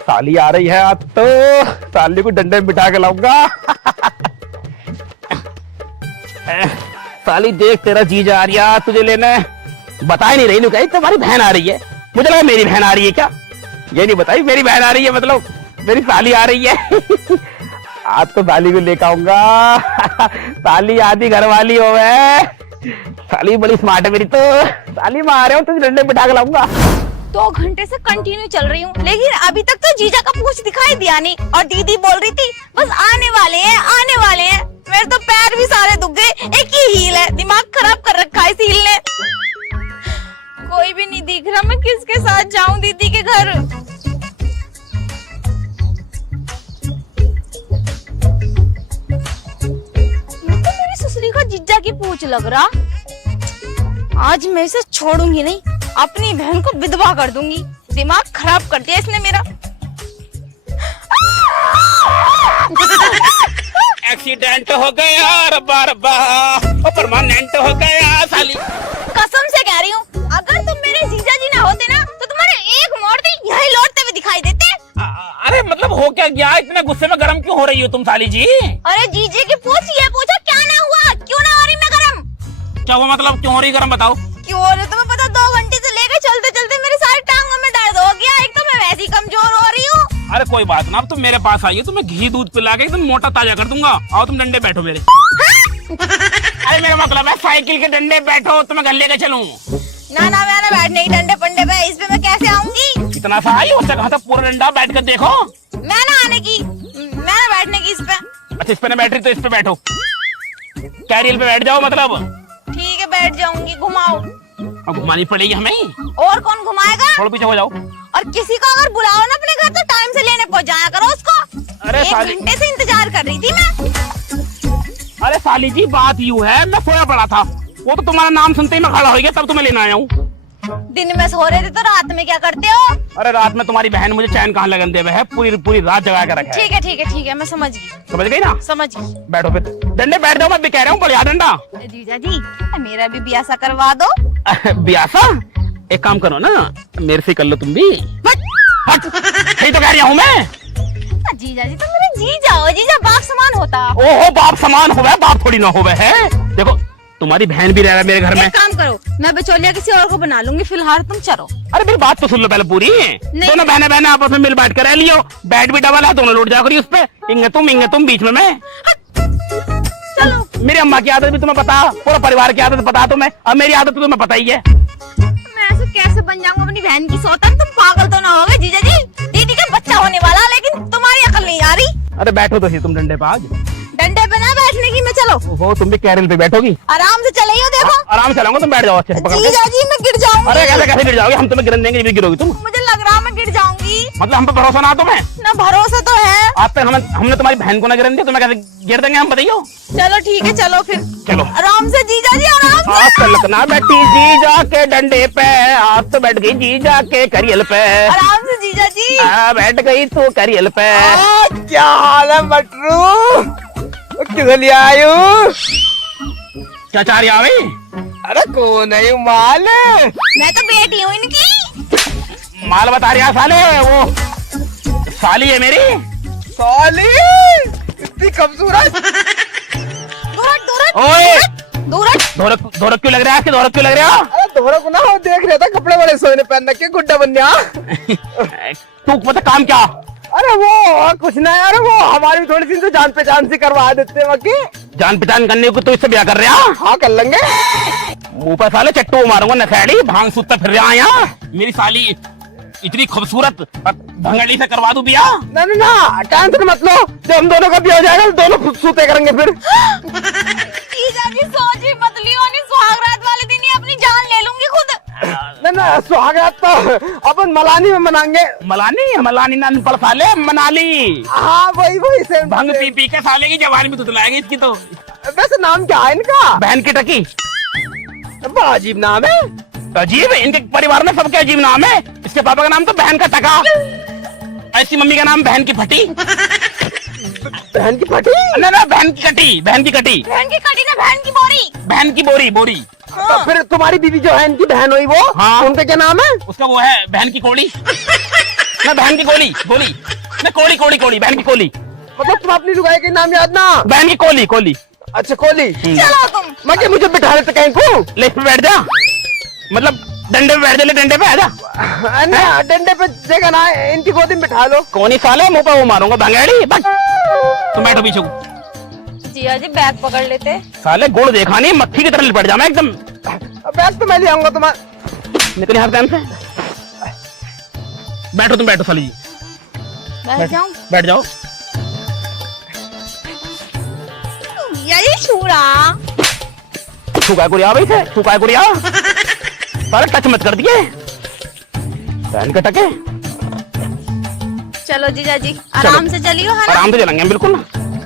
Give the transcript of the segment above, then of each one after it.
साली आ रही है आज तो साली को डंडे में बिठा के लाऊंगा। साली देख तेरा जीजा आ रहा तुझे लेने, बता ही नहीं रही नु, कही तुम्हारी बहन आ रही है। मुझे लगा मेरी बहन आ रही है क्या, ये नहीं बताई मेरी बहन आ रही है, मतलब मेरी साली आ रही है। आज तो साली को लेकर आऊंगा। साली आधी घर वाली हो गए, साली बड़ी स्मार्ट है मेरी तो। साली मैं आ रहा हूँ तुझे डंडे बिठा के लाऊंगा। 2 घंटे से कंटिन्यू चल रही हूँ, लेकिन अभी तक तो जीजा का कुछ दिखाई दिया नहीं। और दीदी बोल रही थी बस आने वाले हैं आने वाले हैं। मेरे तो पैर भी सारे दुख गए, एक ही हील है, दिमाग खराब कर रखा है इस हील ने। कोई भी नहीं दिख रहा, मैं किसके साथ जाऊं दीदी के घर। ये तो मेरी ससुरी का जीजा की पूछ लग रहा। आज मैं इसे छोड़ूंगी नहीं, अपनी बहन को विधवा कर दूंगी। दिमाग खराब कर दिया इसने मेरा। एक्सीडेंट हो गया रब्बा रब्बा, परमानेंट हो गया साली। कसम से कह रही हूँ, अगर तुम मेरे जीजा जी ना होते ना तो तुम्हारे एक मोड़ते यही लौटते हुए दिखाई देते। अरे मतलब हो क्या गया, इतने गुस्से में गरम क्यों हो रही हो तुम साली जी? अरे जीजे की पूछिए, पूछो क्या ना हुआ, क्यों ना हो रही मैं गरम। क्या हुआ मतलब, क्यों हो रही गरम बताओ। क्यों हो रही तुम्हें पता, 2 घंटे से लेकर चलते चलते मेरे सारे टांगों में दर्द हो गया। एक तो मैं वैसे ही कमजोर हो रही हूँ। अरे कोई बात ना, अब तुम मेरे पास आइए, तुम्हें घी दूध पिला के एकदम मोटा ताजा कर दूंगा। आओ तुम डंडे बैठो मेरे। अरे मेरा मतलब है साइकिल के डंडे बैठो, तुम्हें घर लेके चलूं। ना ना मैं ना बैठने की डंडे पंडे पे, इस पे मैं कैसे आऊंगी। इतना सा आई उससे कहा था पूरा डंडा बैठ कर देखो। मैं ना आने की, मैं ना बैठने की इस पे। अच्छा इस पे ना बैठ रही तो इस पे बैठो, कैरियल पे बैठ जाओ मतलब। ठीक है बैठ जाऊंगी, घुमाओ। अब घुमानी पड़ेगी हमें। और कौन घुमाएगा। थोड़ा पीछे हो जाओ। और किसी को अगर बुलाओ ना अपने घर तो टाइम से लेने पहुंच जाया करो उसको। अरे 1 घंटे से इंतजार कर रही थी मैं। अरे साली जी बात यूं है, मैं सोया पड़ा था, वो तो तुम्हारा नाम सुनते ही मैं खड़ा हो गया, तब तुम्हें लेना आया हूँ। दिन में सो रहे थे तो रात में क्या करते हो। अरे रात में तुम्हारी बहन मुझे चैन कहाँ लगन दे हुए है, पूरी पूरी रात जगा के रखा है। ठीक है ठीक है ठीक है, मैं समझ गई। समझ गई ना, समझ गई। बैठो फिर डंडे बैठ जाओ, मैं भी कह रहा हूँ बढ़िया डंडा। जीजा जी मेरा भी ब्यासा करवा दो। ब्यासा एक काम करो ना, मेरे से कर लो तुम भी। हट सही तो कह रहा हूँ मैं। जीजा जी तो मेरे जीजा हो, जीजा बाप समान होता। ओहो बाप समान हो, बाप थोड़ी ना हो है। देखो तुम्हारी बहन भी रह रहा है मेरे घर में। एक काम करो, मैं बिचौलिया किसी और को बना लूंगी, फिलहाल तुम चलो। अरे मेरी बात तो सुन लो पहले पूरी। दोनों बहने बहने आपस में मिल बैठ कर रह लियो, बैट भी डबल है, दोनों लौट जाओ करिए उस पे। इंगे तुम बीच में मैं। चलो। मेरी अम्मा की आदत भी तुम्हें पता, पूरा परिवार की आदत पता तुम्हें, अब मेरी आदत तो तुम्हें पता ही है। मैं ऐसे कैसे बन जाऊंगा अपनी बहन की सौतन, तुम पागल तो ना होगे जीजा जी। दीदी का बच्चा होने वाला, लेकिन तुम्हारी अकल नहीं आ रही। अरे बैठो तो सही तुम डंडे पे आज। डंडे पे ना बैठने की मैं, चलो। ओहो तुम भी कैरियल पे बैठोगी। आराम से चले देखो। आराम से लाऊंगा, तुम बैठ जाओ अच्छे से पकड़ के। जीजा जी मैं गिर जाऊंगी। अरे कैसे कैसे गिर जाओगे, हम तुम्हें गिरन देंगे, गिरोगी तुम। मुझे लग रहा मैं गिर जाऊंगी। मतलब हम पे भरोसा ना तुम्हें। ना भरोसा तो है। आज तक हमने तुम्हारी बहन को ना गिरन दिया, तुम्हें कैसे गिर देंगे हम, बताइयो। चलो ठीक है, चलो फिर चलो आराम से जीजा जी, आराम से। आज तक ना बैठी जीजा के डंडे पे, आज तो बैठ गई जीजा के करियल पे। आराम से जीजा जी। बैठ गई तू करियल पे। क्या हाल है मटरू, किधर ले आयो। क्या चाह रही आवे? अरे कौन है ये माल। मैं तो बेटी हूँ इनकी। माल बता रही है साले, वो साली है मेरी। साली इतनी खूबसूरत। ओए दूरट धोरक क्यों लग रहा है, आपके धोरक क्यों लग रहा है? अरे दोहरा को ना वो देख रहा था, कपड़े बड़े सोने पहन रखे, गुड्डा बनिया। तू पता काम क्या? अरे वो कुछ ना यार, वो हमारी थोड़ी सी तो जान पहचान सी करवा देते बाकी। जान पहचान करने को तो इससे ब्याह कर रहा। हाँ कर लेंगे। मुंह पर साले चट्टू मारूंगा, नशेड़ी भांग सूता फिर रहा यहाँ। मेरी साली इतनी खूबसूरत, भंगड़ी से करवा दूं बिया। ना ना ना टेंशन मत लो, जब हम दोनों का ब्याह हो जाएगा दोनों खुद सूते करेंगे फिर। जीजा जी सोच ही मत लियो, नहीं सुहागरात वाले दिन ही अपनी जान ले लूंगी खुद। ना ना सुहागरात तो अपन मलानी में मनाएंगे। मलानी ना पड़ साले, मनाली। हाँ वही से भंग पी पी के साले की जवानी भी तुतलाएगी इसकी तो। वैसे नाम क्या है इनका? बहन की टकी। बड़ा अजीब नाम है। अजीब है, इनके परिवार में सबके अजीब नाम है। इसके पापा का नाम तो बहन का टका, ऐसी मम्मी का नाम बहन की फटी। बहन की फटी? ना बहन की कटी, बहन की कटी। बहन की कटी ना बहन की बोरी। बहन की बोरी। तो फिर तुम्हारी दीदी जो है इनकी बहन हुई वो, हाँ। उनका क्या नाम है? उसका वो है बहन की कोड़ी। मैं बहन की गोली गोली मैं कोली कोली कोली बहन की कोली मतलब तुम अपनी लुगाई के नाम याद ना। बहन की कोली कोली। अच्छा कोली। चलो तुम। मगर मुझे बिठा लेते कहीं को। लेफ्ट पे बैठ जा, मतलब डंडे पे बैठ जा, ले डंडे पे आ जा। ना डंडे पे जगह ना, इनकी गोदी में बिठा लो। कौन ही साले मुंह पे वो मारूंगा भंगेड़ी बस। तुम बैठो पीछे को। जिया जी बैग पकड़ लेते। साले गुड़ देखा नहीं, मक्खी की तरह लिपट जा मैं एकदम। बैग तो मैं ले आऊंगा तुम्हारा। निकले हाथ टाइम से। बैठो तुम बैठो साली जी। बैठ जाऊं? बैठ जाओ। ये छुरा छुका गुड़िया भाई थे, छुका गुड़िया सारे टच मत कर दिए बहन के टके। चलो जीजा जी आराम से चलियो है ना। आराम से चलेंगे बिल्कुल,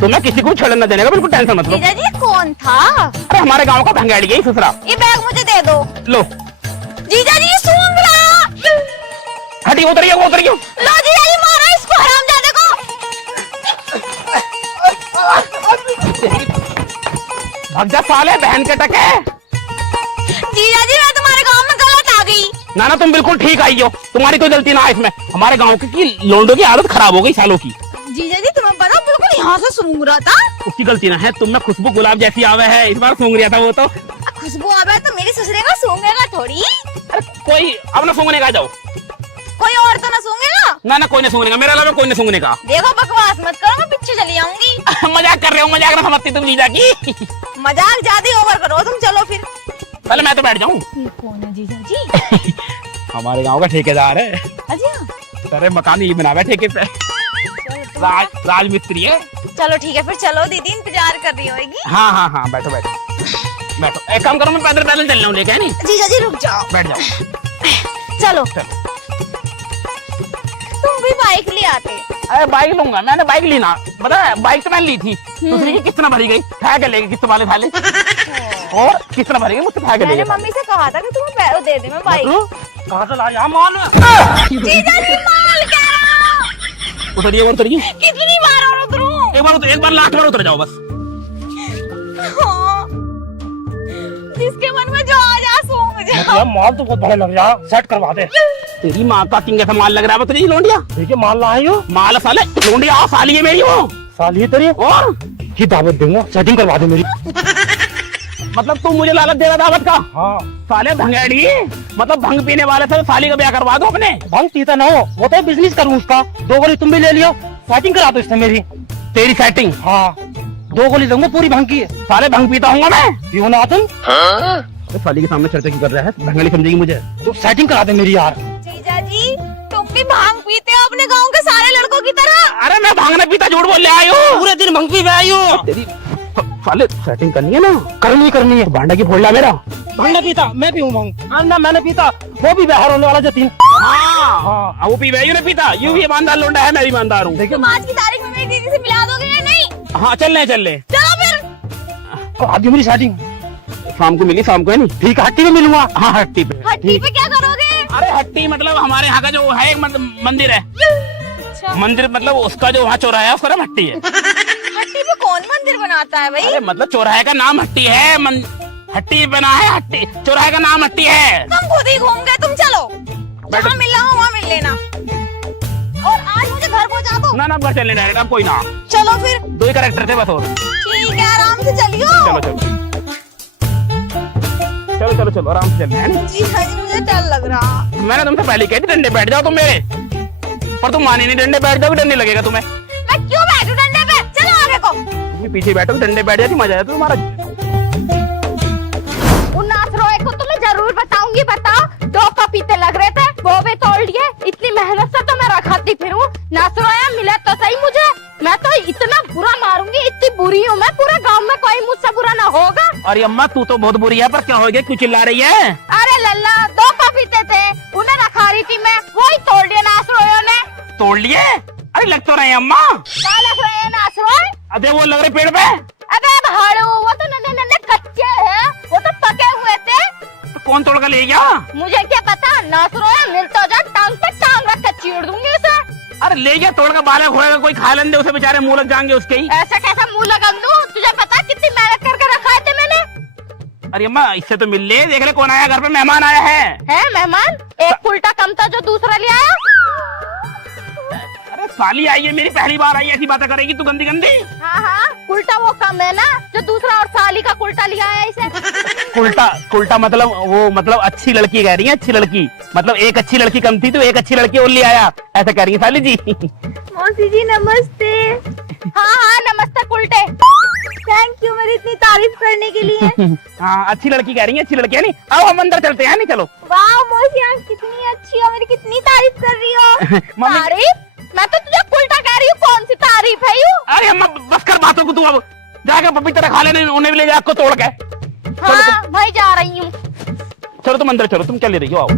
तुम्हें किसी को छेड़ने देने का बिल्कुल टेंशन मत लो। जीजा जी कौन था? अरे हमारे गांव का भंगेड़ी है ससुरा। ये बैग मुझे दे दो। लो जीजा जी सूंघ रहा। हटी, उतरियो उतरियो। लो जीजा जी मारो इसको हरामजादे को। भाग जा साले बहन के टके। जीजा जी मैं तुम्हारे गांव में गलत आ गई। ना ना तुम बिल्कुल ठीक आई हो, तुम्हारी कोई गलती ना है इसमें। हमारे गांव की लोंडों की आदत खराब हो गई सालों की। जीजा जी तुम्हें पता बिल्कुल यहाँ से सूंघ रहा था। उसकी गलती ना है, तुम में खुशबू गुलाब जैसी आवे है, इस बार सूंघ रहा था वो तो। खुशबू आवे तो मेरी ससुरे का सूंघेगा थोड़ी। अरे कोई अब ना सूंघने का जाओ। कोई और तो ना सूंघेगा। ना ना कोई नहीं सूंघने का, मेरे अलावा कोई नहीं सूंघने का। देखो बकवास मत करो, मैं पीछे चली आऊंगी। मजाक कर रहे हो, मजाक ना समझती तुम जीजा की। मजाक ज्यादा ओवर करो तुम। चलो फिर। पहले मैं तो बैठ जाऊं। कौन है जीजा जी? हमारे गांव का ठेकेदार है। अच्छा सारे मकान ही बनावे ठेके पे। राज मिस्त्री है। चलो ठीक है फिर चलो, दीदी इंतजार कर रही होगी। हाँ हाँ हाँ बैठो बैठो बैठो। एक काम करो, मैं पैदल पैदल चल रहा हूँ लेके, है नहीं? जीजा जी रुक जाओ। बैठ जाओ। चलो चलो। तुम भी बाइक ले आते। अरे बाइक लूंगा, मैंने बाइक ली ना, पता है बाइक तो मैंने ली थी, दूसरी की किस्त ना भरी गई, ठा के लेके किस्त वाले थाले। और किस्त ना भरी गई, मुझसे ठा के मैंने लेके। मम्मी से कहा था कि तुम्हें पैरों दे दे मैं बाइक। कहाँ से लाया माल? जीजा जी माल कह रहा। उतरिए उतरिए। कितनी बार और उतरूं? एक बार लास्ट बार उतर जाओ बस। हाँ। जिसके मन में जो आ जा सूंघ जा। माल तो बहुत बड़ा लग रहा है, सेट करवा दे। तेरी माँ का किंग ऐसा माल लग रहा है तेरी लोंडिया। देखिए माल लाई हो। माल साले लोंडिया साली है मेरी वो। साली तेरी और की दावत दूंगा, सेटिंग करवा दे मेरी। मतलब तू मुझे लालच दे रहा दावत का? हाँ साले भंगेड़ी, मतलब भंग पीने वाले से साली का ब्याह करवा दो अपने। भंग पीता ना हो, वो तो बिजनेस करूँ उसका। 2 गोली तुम भी ले लियो, सेटिंग करा दो इसने मेरी। तेरी सेटिंग? हाँ 2 गोली दूंगा पूरी भंग की। साले भंग पीता हूँ मैं। पियो ना तुम। तो साली के सामने चर्चा क्यों कर रहा है? भंगेड़ी समझेगी मुझे। तो सेटिंग करा दे मेरी यार। जीजा जी तुम भी भांग पीते हो अपने गांव के सारे लड़कों की तरह? अरे मैं भांग नहीं पीता, झूठ बोल ले आई हूँ। पूरे दिन भंग पी आई हो। तेरी साले सेटिंग करनी है ना? करनी है। भांडा की फोड़ ला मेरा। भंग नहीं पीता, मैं पीऊँ भंग। ना मैंने पीता, वो भी बाहर होने वाला जतीन। हाँ वो पी यू ने पीता, यू भी ईमानदार लोंडा है, मैं भी ईमानदार हूँ। तुम आज की तारीख में मेरी दीदी से मिला दोगे या नहीं? हाँ चल ले। चलो फिर। आज मेरी सेटिंग शाम को मिली, शाम को है नहीं? ठीक है, हट्टी में मिलूंगा। हाँ हट्टी पे। हट्टी पे क्या करोगे? अरे हट्टी मतलब हमारे यहाँ का जो है एक मंदिर है। अच्छा। मंदिर मतलब उसका जो वहाँ चौराहा है उसका नाम हट्टी है। हट्टी पे कौन मंदिर बनाता है भाई? अरे मतलब चौराहे का नाम हट्टी है, हट्टी बना है, हट्टी चौराहे का नाम हट्टी है। तुम खुद ही घूम गए, तुम चलो जहाँ मिल रहा हो वहाँ मिल लेना। और आज मुझे घर पहुँचा दो। ना घर चलने डायरेक्ट, अब कोई ना। चलो फिर। 2 ही कैरेक्टर थे बस और। ठीक है आराम से चलियो। चलो आराम से चलना है। जी हाँ जी मुझे डर लग रहा। मैंने तुमसे पहले कही थी डंडे बैठ जाओ तुम मेरे, पर तुम मानी नहीं। डंडे बैठ जाओ, डर नहीं लगेगा तुम्हें। मैं क्यों बैठूं डंडे पे? चलो आगे को। तुम पीछे बैठो, डंडे बैठ जाती, मजा आया तुम्हारा। उन नासरोए को तो मैं जरूर बताऊंगी। बताओ 2 पपीते लग रहे थे, वो भी तोड़ लिए। इतनी मेहनत से तो मैं रखाती फिरूं। नासरोया मिले तो सही मुझे। मैं तो इतना बुरा मारूंगी, इतनी बुरी हूँ मैं, पूरे गांव में कोई मुझसे बुरा ना होगा। अरे अम्मा तू तो बहुत बुरी है, पर क्या हो गया, क्यों चिल्ला रही है? अरे लल्ला 2 पपीते थे, उन्हें रखा रही थी मैं, वही तोड़ लिए नासरोयों ने। तोड़ लिए? अरे लग तो रहे अम्मा। क्या लग रहे हैं नासरोय? अबे वो लग रहे पेड़ पे। अबे भाड़ू, वो तो नन्हे कच्चे हैं, वो तो पके हुए थे। तो कौन तोड़ कर ले गया? मुझे क्या पता, नासरोया मिलता जा टांग पे टांग रख के चीड़ दूंगी उसे। अरे ले गया तोड़ का, बालक होएगा कोई खा लेंगे उसे, बेचारे मुंह लग जाएंगे उसके ही। ऐसा कैसा मुंह लगा दूं? तुझे पता कितनी मेहनत करके रखा थे मैंने। अरे अम्मा इससे तो मिल ले, देख ले कौन आया, घर पे मेहमान आया है। है मेहमान? एक उल्टा कम था जो दूसरा ले आया। साली आई है मेरी, पहली बार आई है, ऐसी बातें करेगी तू गंदी गंदी। हाँ हाँ, उल्टा वो कम है ना जो दूसरा और साली का उल्टा लिया है इसे। उल्टा मतलब वो मतलब अच्छी लड़की कह रही है, अच्छी लड़की मतलब एक अच्छी लड़की कम थी तो एक अच्छी लड़की और ले आया, ऐसा कह रही है साली जी। मौसी जी नमस्ते। हाँ हाँ नमस्ते उल्टे। थैंक यू मेरी इतनी तारीफ करने के लिए। हाँ अच्छी लड़की कह रही है, अच्छी लड़की है नहीं। आओ हम अंदर चलते हैं, नहीं चलो। वाह मौसी आप कितनी अच्छी हो, मेरी कितनी तारीफ कर रही हो। मम्मी तारीफ? मैं तो तुझे उल्टा कह रही हूँ, कौन सी तारीफ है यू? अरे अम्मा बस कर बातों को, तू अब जाकर पपीता खा लेने, उन्हें भी ले जा को तोड़ के। हाँ मैं जा रही हूँ। चलो तुम अंदर चलो, तुम क्या ले रही हो, आओ।